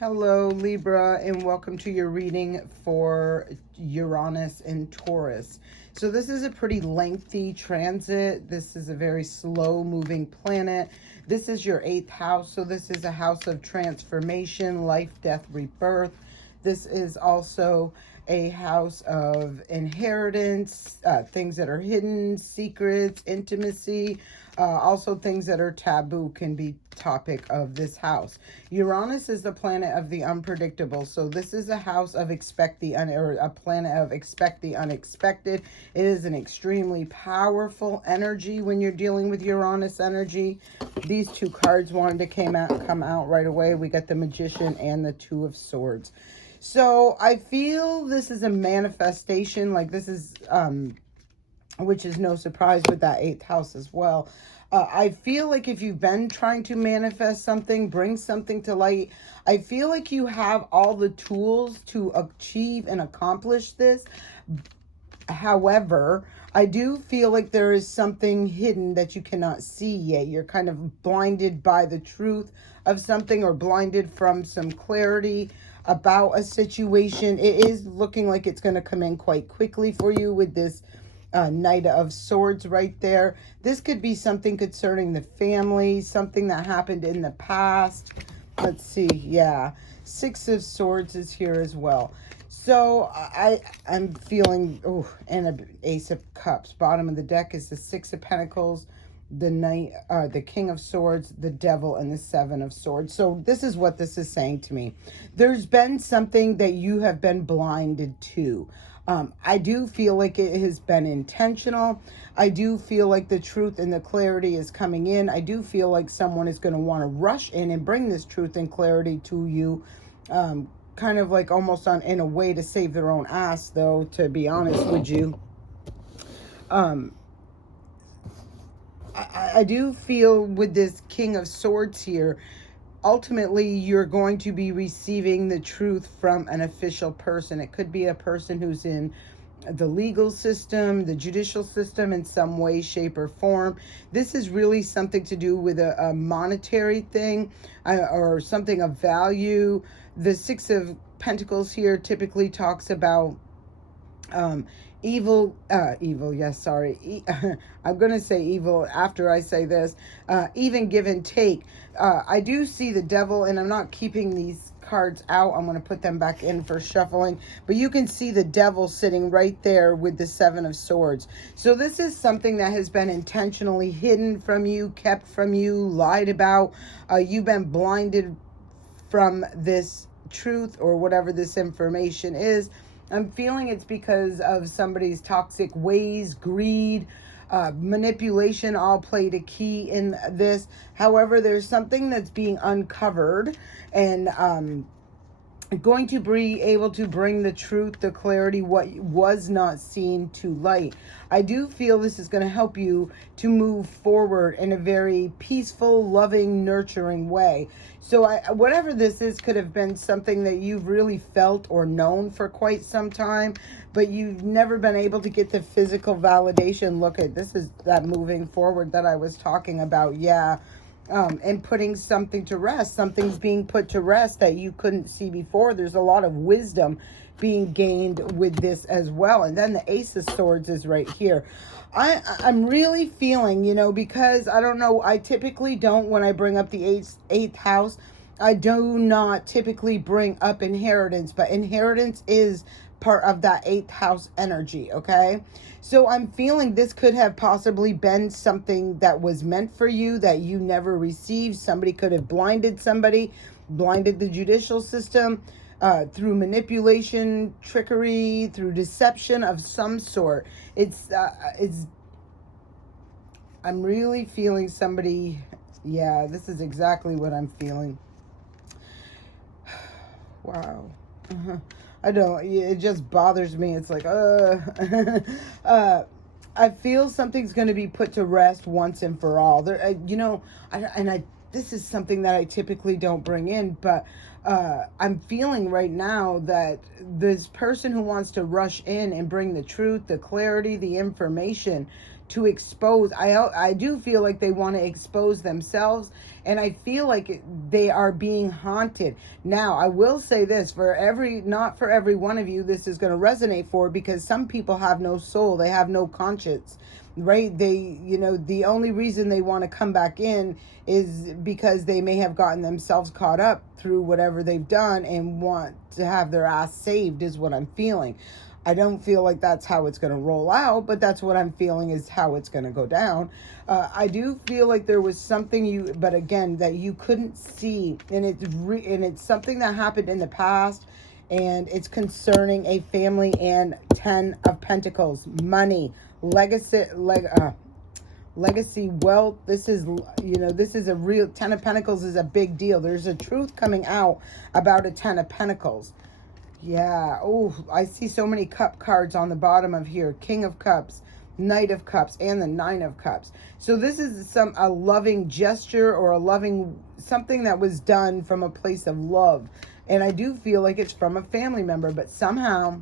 Hello, Libra, and welcome to your reading for Uranus and Taurus. So this is a pretty lengthy transit. This is a very slow-moving planet. This is your 8th house, so this is a house of transformation, life, death, rebirth. This is also a house of inheritance, things that are hidden, secrets, intimacy, also things that are taboo can be topic of this house. Uranus is the planet of the unpredictable, so this is a house of or a planet of expect the unexpected. It is an extremely powerful energy when you're dealing with Uranus energy. These two cards wanted to come out right away. We got the Magician and the Two of Swords. So I feel this is a manifestation, like this is, which is no surprise with that 8th house as well. I feel like if you've been trying to manifest something, bring something to light, I feel like you have all the tools to achieve and accomplish this. However, I do feel like there is something hidden that you cannot see yet. You're kind of blinded by the truth of something, or blinded from some clarity about a situation. It is looking like it's going to come in quite quickly for you with this Knight of Swords right there. This could be something concerning the family, something that happened in the past. Let's see. Yeah. Six of Swords is here as well. So I'm feeling, and an Ace of Cups. Bottom of the deck is the Six of Pentacles, the Knight, the King of Swords, the Devil, and the Seven of Swords. So this is what this is saying to me. There's been something that you have been blinded to. I do feel like it has been intentional. I do feel like the truth and the clarity is coming in. I do feel like someone is going to want to rush in and bring this truth and clarity to you. Kind of like almost in a way to save their own ass, though, to be honest with you. I do feel with this King of Swords here, ultimately you're going to be receiving the truth from an official person. It could be a person who's in the legal system, the judicial system in some way, shape, or form. This is really something to do with a monetary thing, or something of value. The Six of Pentacles here typically talks about evil, yes, sorry. I'm going to say evil after I say this. Even give and take. I do see the Devil, and I'm not keeping these cards out. I'm going to put them back in for shuffling. But you can see the Devil sitting right there with the Seven of Swords. So this is something that has been intentionally hidden from you, kept from you, lied about. You've been blinded from this truth or whatever this information is. I'm feeling it's because of somebody's toxic ways, greed, manipulation all played a key in this. However, there's something that's being uncovered, and going to be able to bring the truth, the clarity, what was not seen to light. I do feel this is going to help you to move forward in a very peaceful, loving, nurturing way. So whatever this is could have been something that you've really felt or known for quite some time, but you've never been able to get the physical validation. Look at this, is that moving forward that I was talking about. Yeah. And putting something to rest. Something's being put to rest that you couldn't see before. There's a lot of wisdom being gained with this as well. And then the Ace of Swords is right here. I'm really feeling, because I don't know, I typically don't, when I bring up the eighth house, I do not typically bring up inheritance, but inheritance is part of that 8th house energy, okay? So I'm feeling this could have possibly been something that was meant for you that you never received. Somebody could have blinded the judicial system, through manipulation, trickery, through deception of some sort. I'm really feeling somebody, yeah, this is exactly what I'm feeling. Wow. I don't, it just bothers me. It's like, I feel something's going to be put to rest once and for all. There, this is something that I typically don't bring in, but I'm feeling right now that this person who wants to rush in and bring the truth, the clarity, the information to expose. I do feel like they want to expose themselves, and I feel like they are being haunted. Now, I will say this, not for every one of you this is going to resonate for, because some people have no soul, they have no conscience, right? They, the only reason they want to come back in is because they may have gotten themselves caught up through whatever they've done and want to have their ass saved, is what I'm feeling. I don't feel like that's how it's going to roll out, but that's what I'm feeling is how it's going to go down. I do feel like there was something but again, that you couldn't see, and it's something that happened in the past, and it's concerning a family. And 10 of Pentacles, money, legacy, legacy, wealth. This is a real 10 of Pentacles is a big deal. There's a truth coming out about a 10 of Pentacles. Yeah. Oh, I see so many cup cards on the bottom of here. King of Cups, Knight of Cups, and the Nine of Cups. So this is a loving gesture, or something that was done from a place of love. And I do feel like it's from a family member, but somehow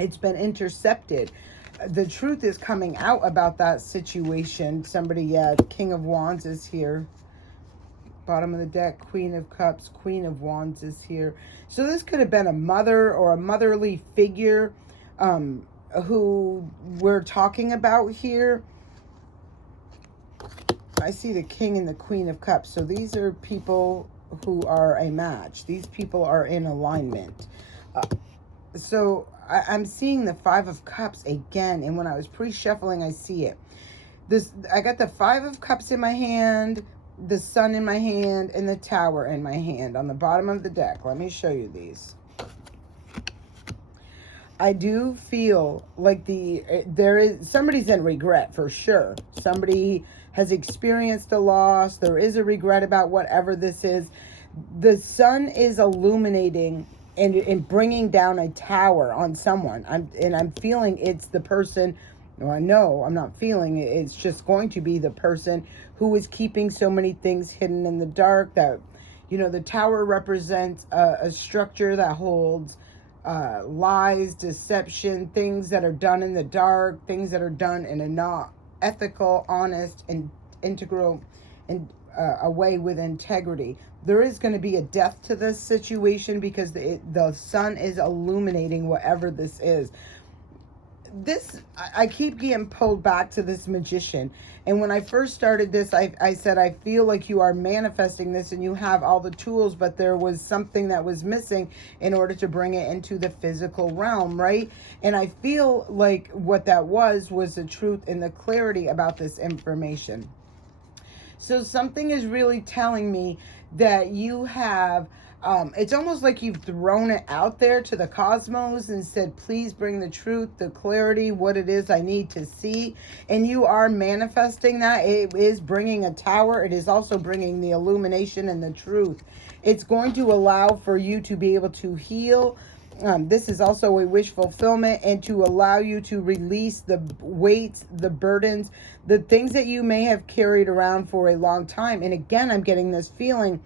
it's been intercepted. The truth is coming out about that situation. King of Wands is here. Bottom of the deck, Queen of Cups, Queen of Wands is here. So this could have been a mother or a motherly figure who we're talking about here. I see the King and the Queen of Cups. So these are people who are a match. These people are in alignment. So I'm seeing the Five of Cups again. And when I was pre-shuffling, I see it. I got the Five of Cups in my hand, the Sun in my hand, and the Tower in my hand on the bottom of the deck. Let me show you these. I do feel like somebody's in regret for sure. Somebody has experienced a loss. There is a regret about whatever this is. The Sun is illuminating and bringing down a tower on someone. I'm feeling it's the person. Well, no, I'm not feeling it. It's just going to be the person who is keeping so many things hidden in the dark. That, the tower represents a structure that holds lies, deception, things that are done in the dark, things that are done in a not ethical, honest, and integral, and a way with integrity. There is going to be a death to this situation because the Sun is illuminating whatever this is. I keep getting pulled back to this Magician. And when I first started this, I said, I feel like you are manifesting this and you have all the tools, but there was something that was missing in order to bring it into the physical realm, right? And I feel like what that was the truth and the clarity about this information. So something is really telling me that you have, it's almost like you've thrown it out there to the cosmos and said, please bring the truth, the clarity, what it is I need to see. And you are manifesting that. It is bringing a tower. It is also bringing the illumination and the truth. It's going to allow for you to be able to heal. This is also a wish fulfillment, and to allow you to release the weights, the burdens, the things that you may have carried around for a long time. And again, I'm getting this feeling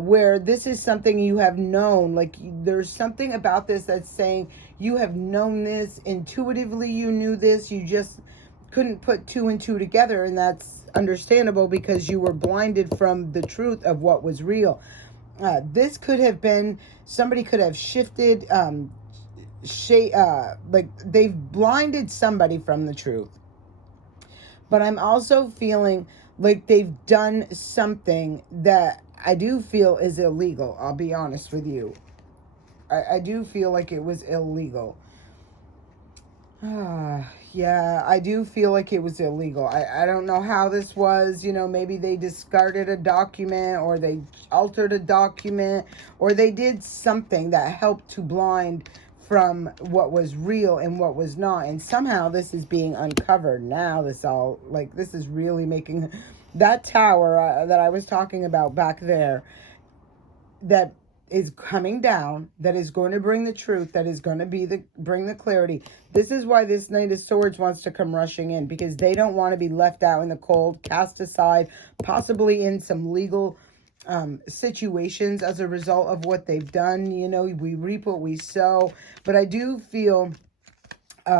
where this is something you have known. Like there's something about this that's saying you have known this intuitively. You knew this. You just couldn't put two and two together. And that's understandable because you were blinded from the truth of what was real. This could have been, somebody could have shifted, like they've blinded somebody from the truth. But I'm also feeling like they've done something that I do feel is illegal. I'll be honest with you. I do feel like it was illegal. Yeah, I do feel like it was illegal. I don't know how this was. Maybe they discarded a document, or they altered a document, or they did something that helped to blind from what was real and what was not. And somehow this is being uncovered. Now this is really making that tower that I was talking about back there, that is coming down, that is going to bring the truth, that is going to bring the clarity. This is why this Knight of Swords wants to come rushing in, because they don't want to be left out in the cold, cast aside, possibly in some legal situations as a result of what they've done. We reap what we sow. But I do feel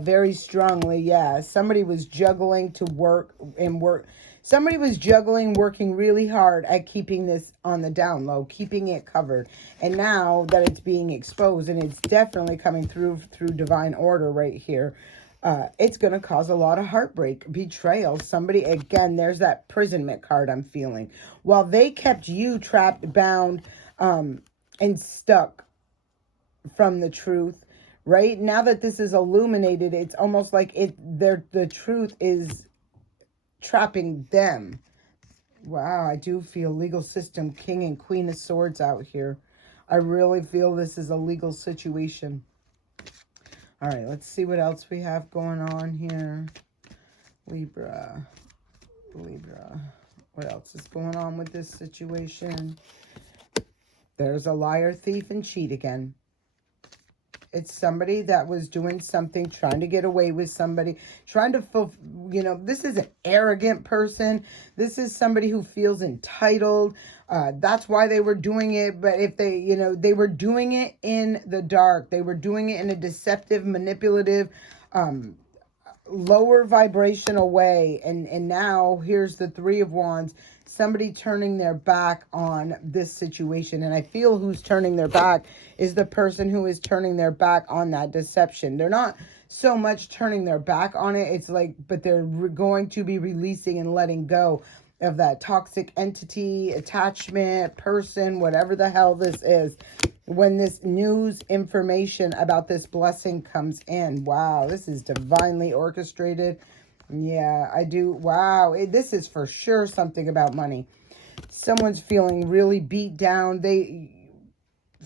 very strongly, yeah. Somebody was juggling to work and work. Somebody was juggling, working really hard at keeping this on the down low, keeping it covered. And now that it's being exposed, and it's definitely coming through divine order right here, it's going to cause a lot of heartbreak, betrayal. Somebody, again, there's that imprisonment card I'm feeling. While they kept you trapped, bound, and stuck from the truth, right? Now that this is illuminated, it's almost like the truth is trapping them. Wow, I do feel legal system, King and Queen of Swords out here. I really feel this is a legal situation. All right, let's see what else we have going on here. Libra. What else is going on with this situation? There's a liar, thief, and cheat again. It's somebody that was doing something, trying to get away with somebody, trying to this is an arrogant person. This is somebody who feels entitled. That's why they were doing it. But if they, they were doing it in the dark. They were doing it in a deceptive, manipulative, lower vibrational way. And now here's the Three of Wands. Somebody turning their back on this situation. And I feel who's turning their back is the person who is turning their back on that deception. They're not so much turning their back on it. It's like, but they're going to be releasing and letting go of that toxic entity, attachment, person, whatever the hell this is. When this news information about this blessing comes in. Wow, this is divinely orchestrated. Yeah, I do. Wow, this is for sure something about money. Someone's feeling really beat down.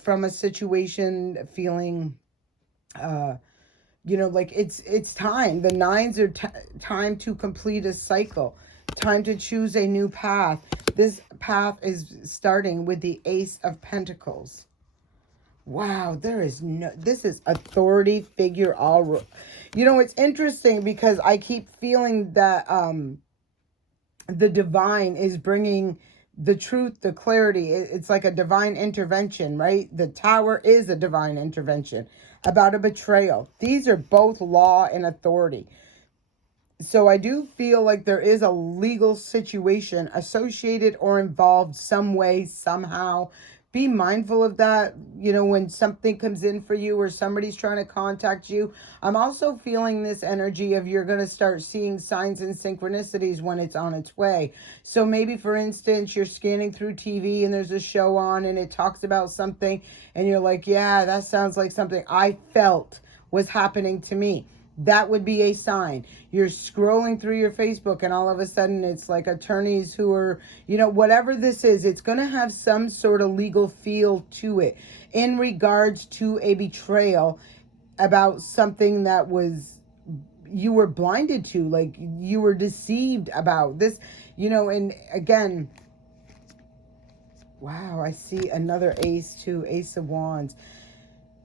From a situation, feeling, like it's time. The nines are time to complete a cycle. Time to choose a new path. This path is starting with the Ace of Pentacles. Wow, this is authority figure all. It's interesting because I keep feeling that the divine is bringing the truth, the clarity. It's like a divine intervention, right? The Tower is a divine intervention about a betrayal. These are both law and authority. So I do feel like there is a legal situation associated or involved some way, somehow. Be mindful of that, when something comes in for you or somebody's trying to contact you. I'm also feeling this energy of you're going to start seeing signs and synchronicities when it's on its way. So maybe, for instance, you're scanning through TV and there's a show on and it talks about something and you're like, yeah, that sounds like something I felt was happening to me. That would be a sign. You're scrolling through your Facebook and all of a sudden it's like attorneys who are, whatever this is, it's going to have some sort of legal feel to it in regards to a betrayal about something that you were blinded to, like you were deceived about this, and again, wow, I see another ace too, Ace of Wands.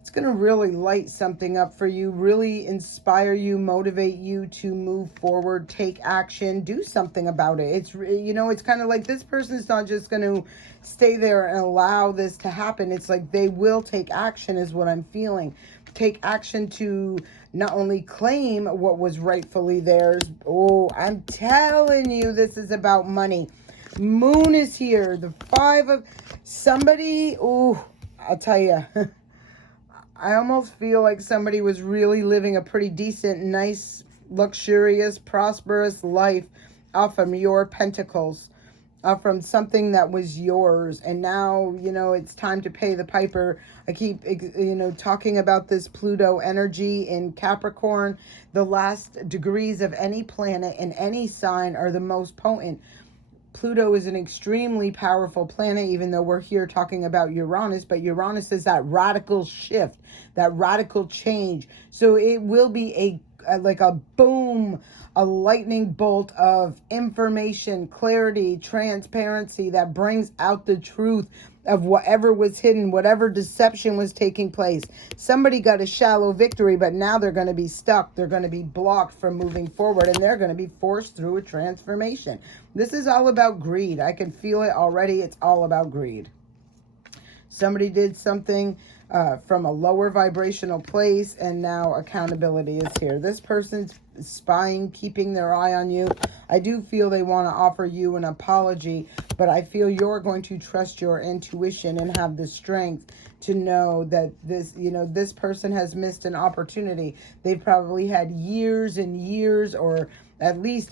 It's going to really light something up for you, really inspire you, motivate you to move forward, take action, do something about it. It's, it's kind of like this person's not just going to stay there and allow this to happen. It's like they will take action is what I'm feeling. Take action to not only claim what was rightfully theirs. Oh, I'm telling you, this is about money. Moon is here. The Five of somebody. Oh, I'll tell you. I almost feel like somebody was really living a pretty decent, nice, luxurious, prosperous life off from your pentacles, from something that was yours. And now, it's time to pay the piper. I keep, talking about this Pluto energy in Capricorn. The last degrees of any planet in any sign are the most potent. Pluto is an extremely powerful planet, even though we're here talking about Uranus, but Uranus is that radical shift, that radical change. So it will be like a boom, a lightning bolt of information, clarity, transparency that brings out the truth of whatever was hidden, whatever deception was taking place. Somebody got a shallow victory, but now they're going to be stuck. They're going to be blocked from moving forward, and they're going to be forced through a transformation. This is all about greed. I can feel it already. It's all about greed. Somebody did something from a lower vibrational place, and now accountability is here. This person's spying, keeping their eye on you. I do feel they want to offer you an apology, but I feel you're going to trust your intuition and have the strength to know that this, this person has missed an opportunity. They've probably had years and years, or at least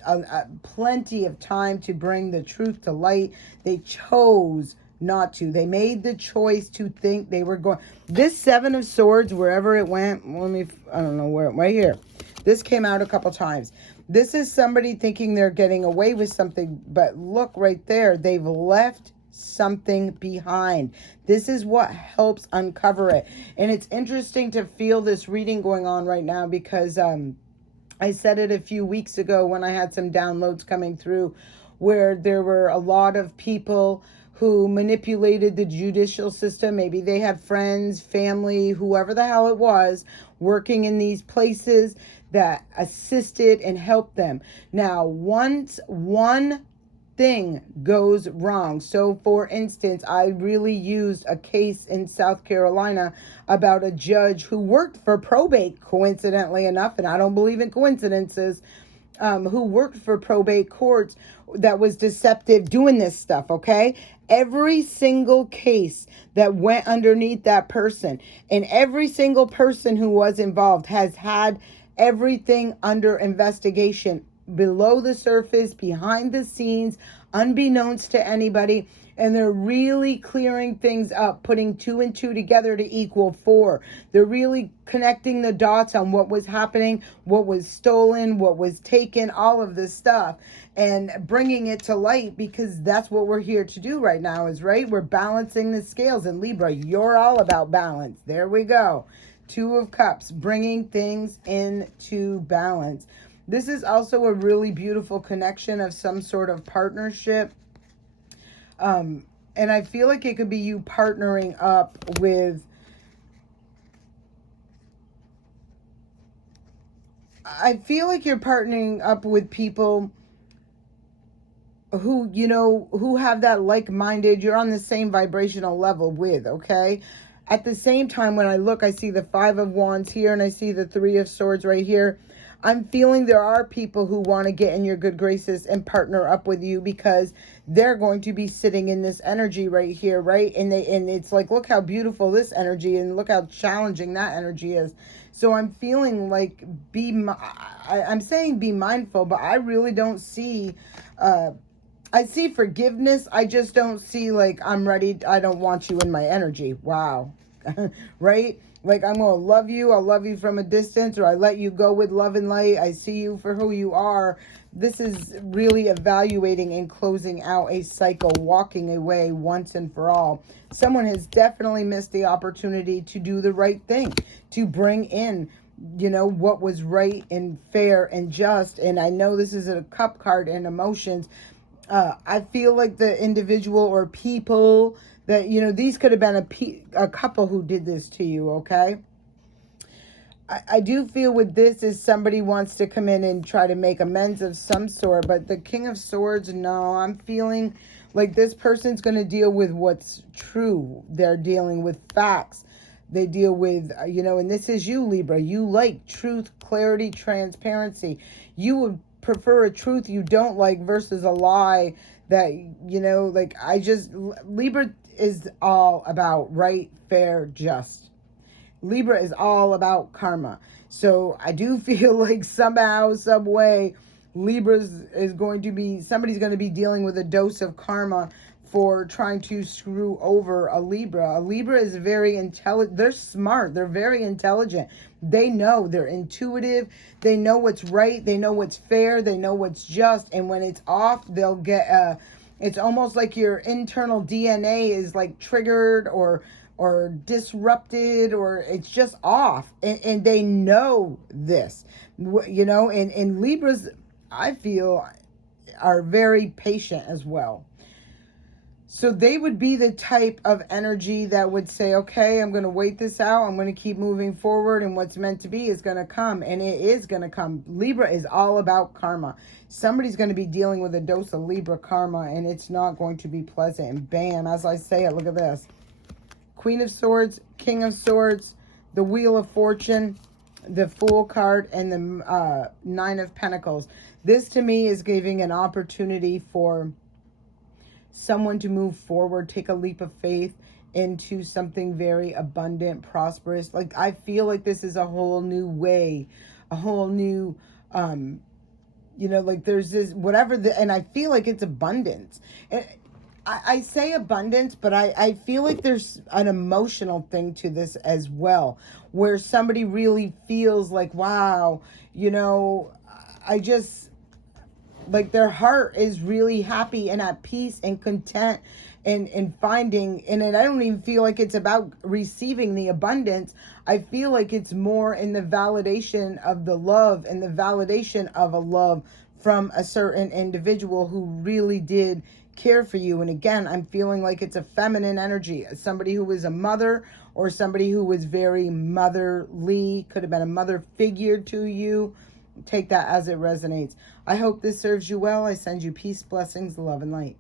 plenty of time to bring the truth to light. They chose not to. They made the choice to think they were going. This Seven of Swords, wherever it went, I don't know where, right here. This came out a couple times. This is somebody thinking they're getting away with something, but look right there. They've left something behind. This is what helps uncover it. And it's interesting to feel this reading going on right now, because I said it a few weeks ago when I had some downloads coming through, where there were a lot of people who manipulated the judicial system. Maybe they had friends, family, whoever the hell it was, working in these places that assisted and helped them. Now, once one thing goes wrong. So for instance, I really used a case in South Carolina about a judge who worked for probate, coincidentally enough, and I don't believe in coincidences, who worked for probate courts, that was deceptive doing this stuff, okay? Every single case that went underneath that person, and every single person who was involved has had everything under investigation, below the surface, behind the scenes, unbeknownst to anybody. And they're really clearing things up, putting 2 and 2 together to equal 4. They're really connecting the dots on what was happening, what was stolen, what was taken, all of this stuff, and bringing it to light, because that's what we're here to do right now, is right. We're balancing the scales. And Libra, you're all about balance. There we go. 2 of Cups, bringing things into balance. This is also a really beautiful connection of some sort of partnership. And I feel like it could be you partnering up with, I feel like you're partnering up with people who, who have that like-minded, you're on the same vibrational level with, okay? At the same time, when I look, I see the 5 of Wands here, and I see the 3 of Swords right here. I'm feeling there are people who want to get in your good graces and partner up with you, because they're going to be sitting in this energy right here, right? And it's like, look how beautiful this energy, and look how challenging that energy is. So I'm feeling like I'm saying be mindful, but I really don't see, I see forgiveness. I just don't see like, I'm ready. I don't want you in my energy. Wow. Right? Like, I'm going to love you. I'll love you from a distance, or I let you go with love and light. I see you for who you are. This is really evaluating and closing out a cycle, walking away once and for all. Someone has definitely missed the opportunity to do the right thing, to bring in, what was right and fair and just. And I know this is a cup card and emotions. I feel like the individual or people that, these could have been a couple who did this to you, okay? I do feel with this is somebody wants to come in and try to make amends of some sort, but the King of Swords, no, I'm feeling like this person's going to deal with what's true. They're dealing with facts. They deal with, and this is you, Libra. You like truth, clarity, transparency. You would prefer a truth you don't like versus a lie that, Libra is all about right, fair, just. Libra is all about karma. So I do feel like somehow, some way, somebody's going to be dealing with a dose of karma for trying to screw over a Libra. A Libra is very intelligent. They're smart. They're very intelligent. They know. They're intuitive. They know what's right. They know what's fair. They know what's just. And when it's off, they'll get it's almost like your internal DNA is like triggered or disrupted, or it's just off, and they know this, and Libras, I feel, are very patient as well. So they would be the type of energy that would say, okay, I'm going to wait this out. I'm going to keep moving forward, and what's meant to be is going to come, and it is going to come. Libra is all about karma. Somebody's going to be dealing with a dose of Libra karma, and it's not going to be pleasant. And bam, as I say it, look at this. Queen of Swords, King of Swords, the Wheel of Fortune, the Fool card, and the Nine of Pentacles. This to me is giving an opportunity for someone to move forward, take a leap of faith into something very abundant, prosperous. Like, I feel like this is a whole new way, a whole new, you know, like there's this, whatever, and I feel like it's abundance. And I say abundance, but I feel like there's an emotional thing to this as well, where somebody really feels like, wow, you know, I just, like their heart is really happy and at peace and content and finding, and I don't even feel like it's about receiving the abundance. I feel like it's more in the validation of the love and the validation of a love from a certain individual who really did care for you. And again, I'm feeling like it's a feminine energy, somebody who was a mother or somebody who was very motherly, could have been a mother figure to you. Take that as it resonates. I hope this serves you well. I send you peace, blessings, love, and light.